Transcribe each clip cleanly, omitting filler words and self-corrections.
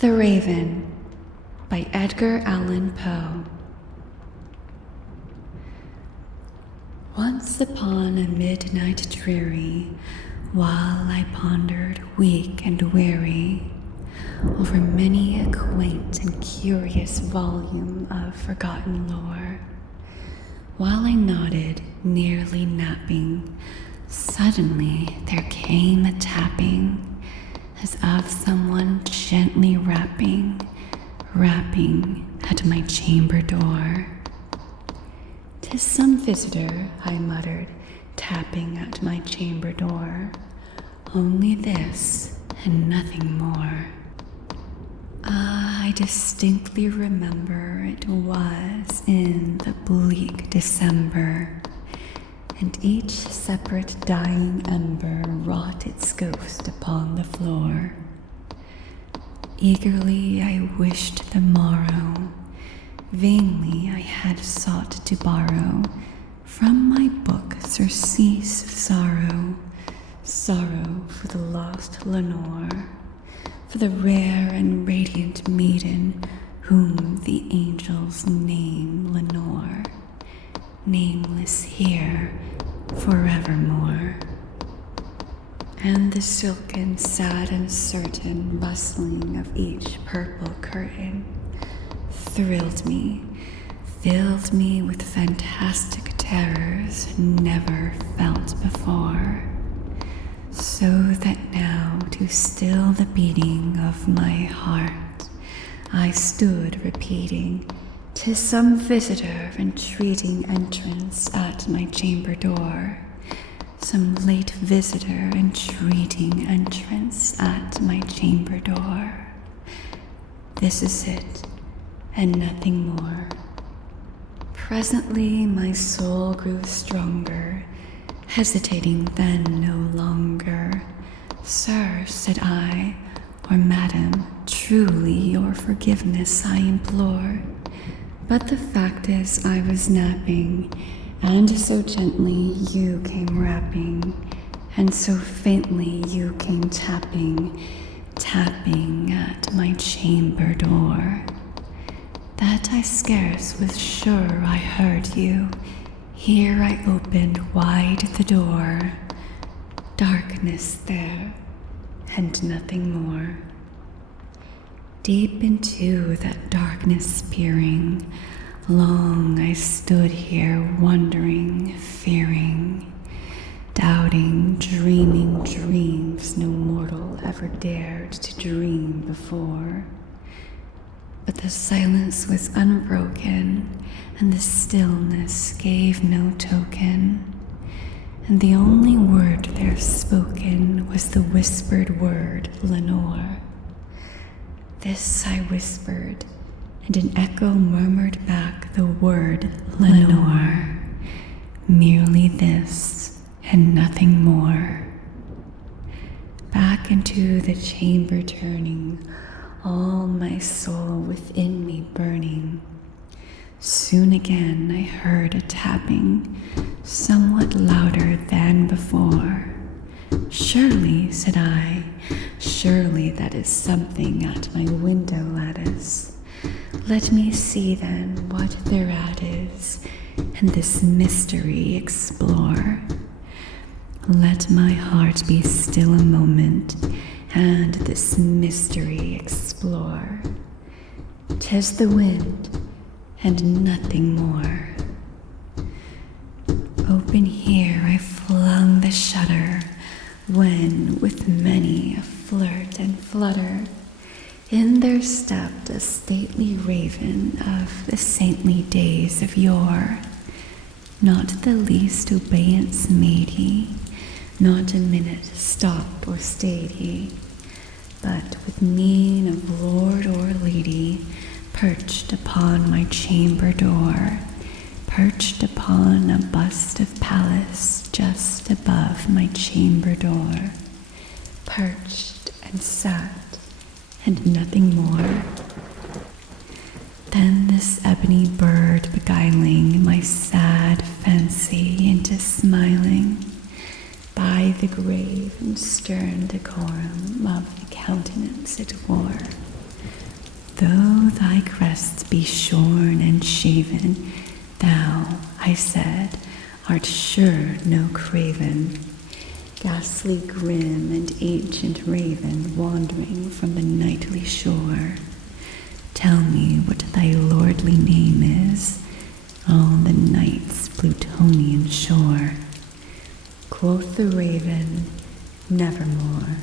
The Raven by Edgar Allan Poe. Once upon a midnight dreary, while I pondered weak and weary over many a quaint and curious volume of forgotten lore, while I nodded, nearly napping, suddenly there came a tapping, as of someone gently rapping at my chamber door. "'Tis some visitor," I muttered, tapping at my chamber door. "Only this, and nothing more." I distinctly remember it was in the bleak December, and each separate dying ember wrought its ghost upon the floor. Eagerly I wished the morrow, vainly I had sought to borrow from my book surcease of sorrow, sorrow for the lost Lenore, for the rare and radiant maiden whom the angels name Lenore, nameless here forevermore. And the silken, sad and certain rustling of each purple curtain thrilled me, filled me with fantastic terrors never felt before, so that now to still the beating of my heart I stood repeating, "'Tis some visitor entreating entrance at my chamber door, some late visitor entreating entrance at my chamber door. This is it, and nothing more." Presently my soul grew stronger, hesitating then no longer. "Sir," said I, "or madam, truly your forgiveness I implore. But the fact is I was napping, and so gently you came rapping, and so faintly you came tapping at my chamber door, that I scarce was sure I heard you. Here I opened wide the door. Darkness there, and nothing more. Deep into that darkness peering, long I stood here wondering, fearing, doubting, dreaming dreams no mortal ever dared to dream before. But the silence was unbroken, and the stillness gave no token, and the only word there spoken was the whispered word Lenore. This I whispered, and an echo murmured back the word Lenore. Merely this, and nothing more. Back into the chamber turning, all my soul within me burning. Soon again I heard a tapping, somewhat louder than before. "Surely," said I, "surely that is something at my window lattice. Let me see then what thereat is, and this mystery explore. Let my heart be still a moment, and this mystery explore. 'Tis the wind, and nothing more." Open here I flung the shutter, when, with many a flirt and flutter, in there stepped a stately raven of the saintly days of yore. Not the least obeisance made he, not a minute stopped or stayed he, but with mien of lord or lady, perched upon my chamber door, perched upon a bust of Pallas just above my chamber door, perched and sat, and nothing more. Then this ebony bird beguiling my sad fancy into smiling, by the grave and stern decorum of the countenance it wore, Though thy crest be shorn and shaven, thou, I said, art sure no craven, ghastly grim and ancient raven wandering from the nightly shore. Tell me what thy lordly name is on the night's Plutonian shore. Quoth the raven, nevermore.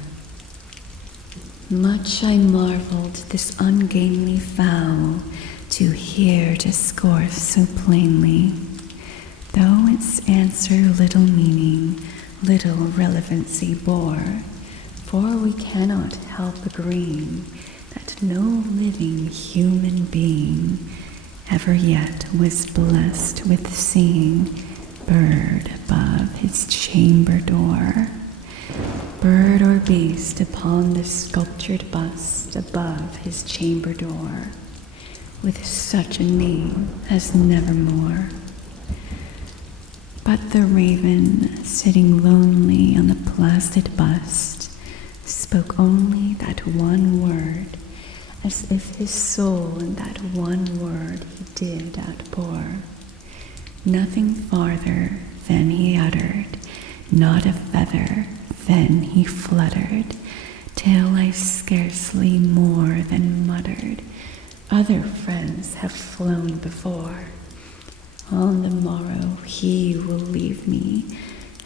Much I marveled this ungainly fowl to hear discourse so plainly, though its answer little meaning, little relevancy bore, for we cannot help agreeing that no living human being ever yet was blessed with seeing bird above his chamber door, bird or beast upon the sculptured bust above his chamber door, with such a name as nevermore. But the raven, sitting lonely on the placid bust, spoke only that one word, as if his soul in that one word he did outpour. Nothing farther than he uttered, not a feather then he fluttered, till I scarcely more than muttered, other friends have flown before. On the morrow he will leave me,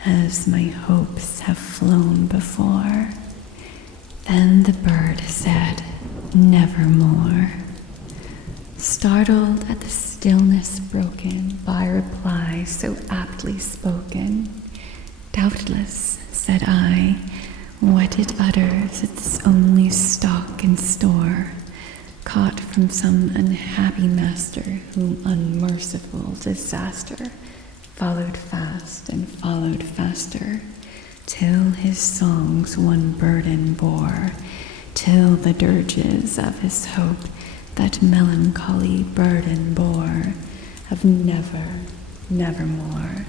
as my hopes have flown before. Then the bird said, nevermore. Startled at the stillness broken by reply so aptly spoken, doubtless, said I, what it utters its only stock and store, caught from some unhappy master whom unmerciful disaster followed fast and followed faster, till his songs one burden bore, till the dirges of his hope that melancholy burden bore of never, nevermore.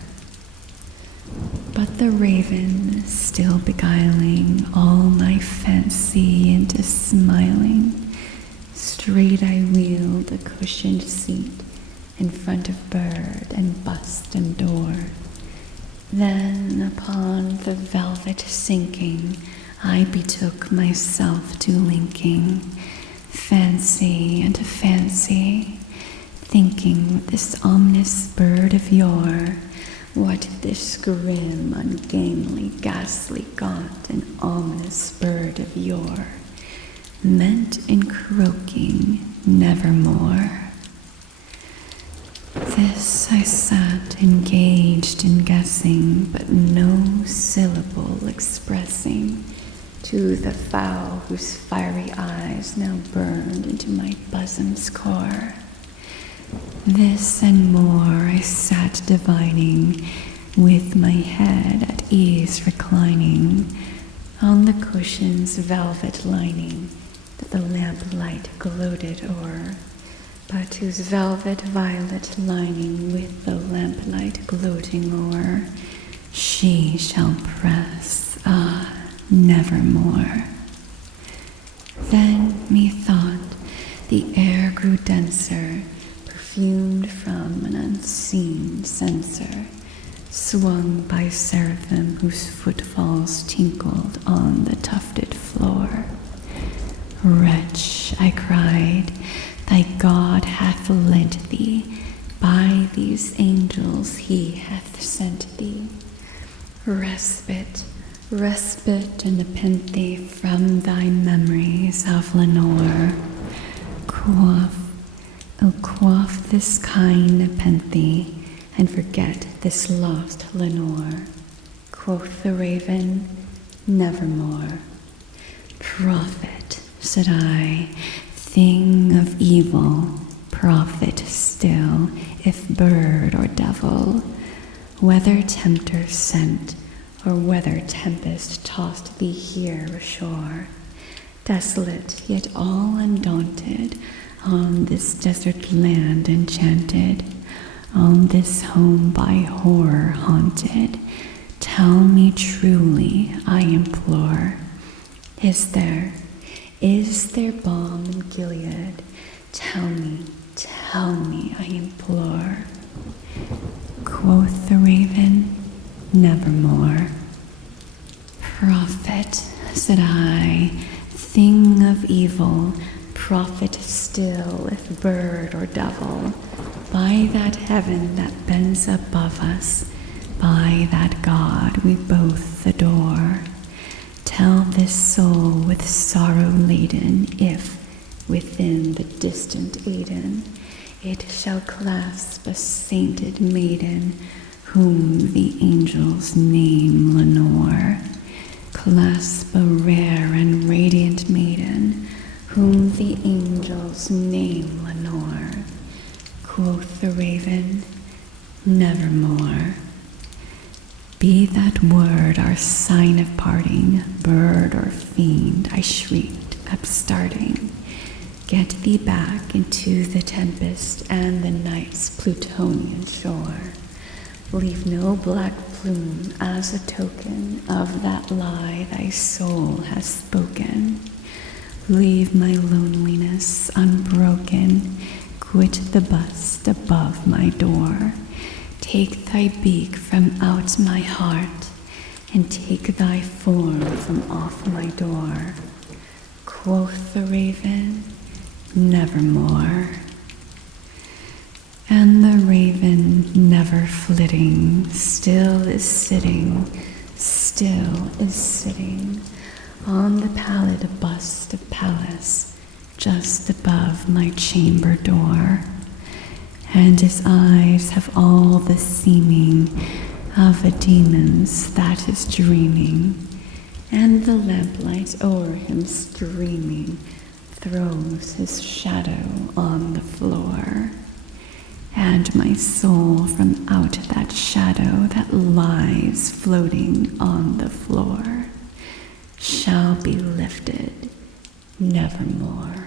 But the raven, still beguiling all my fancy into smiling, straight I wheeled a cushioned seat in front of bird and bust and door. Then upon the velvet sinking, I betook myself to linking fancy and fancy, thinking with this ominous bird of yore, what this grim, ungainly, ghastly, gaunt, and ominous bird of yore meant in croaking nevermore. This I sat engaged in guessing, but no syllable expressing to the fowl whose fiery eyes now burned into my bosom's core. This and more I sat divining, with my head at ease reclining on the cushion's velvet lining that the lamplight gloated o'er, but whose velvet violet lining with the lamplight gloating o'er she shall press, nevermore. Then methought the air grew denser, perfumed from an unseen censer, swung by seraphim whose footfalls tinkled on the tufted floor. Wretch, I cried, thy God hath lent thee, by these angels he hath sent thee respite, respite and nepenthe from thy memories of Lenore. Quaff this kind nepenthe, and forget this lost Lenore. Quoth the raven, nevermore. Prophet, said I, thing of evil, prophet still, if bird or devil, whether tempter sent, or whether tempest tossed thee here ashore, desolate yet all undaunted, on this desert land enchanted, on this home by horror haunted, tell me truly, I implore, is there Is there balm in Gilead? Tell me, I implore. Quoth the raven, nevermore. Prophet, said I, thing of evil, prophet still, if bird or devil, by that heaven that bends above us, by that God we both adore, tell this soul with sorrow laden, if within the distant Aidenn it shall clasp a sainted maiden, whom the angels name Lenore. Clasp a rare and radiant maiden, whom the angels name Lenore. Quoth the raven, nevermore. Be that word our sign of parting, bird or fiend, I shrieked, upstarting. Get thee back into the tempest and the night's Plutonian shore. Leave no black plume as a token of that lie thy soul has spoken. Leave my loneliness unbroken, quit the bust above my door. Take thy beak from out my heart, and take thy form from off my door. Quoth the raven, nevermore. And the raven, never flitting, still is sitting on the pallid bust of Pallas, just above my chamber door. And his eyes have all the seeming of a demon's that is dreaming, and the lamplight o'er him streaming throws his shadow on the floor. And my soul from out that shadow that lies floating on the floor shall be lifted nevermore.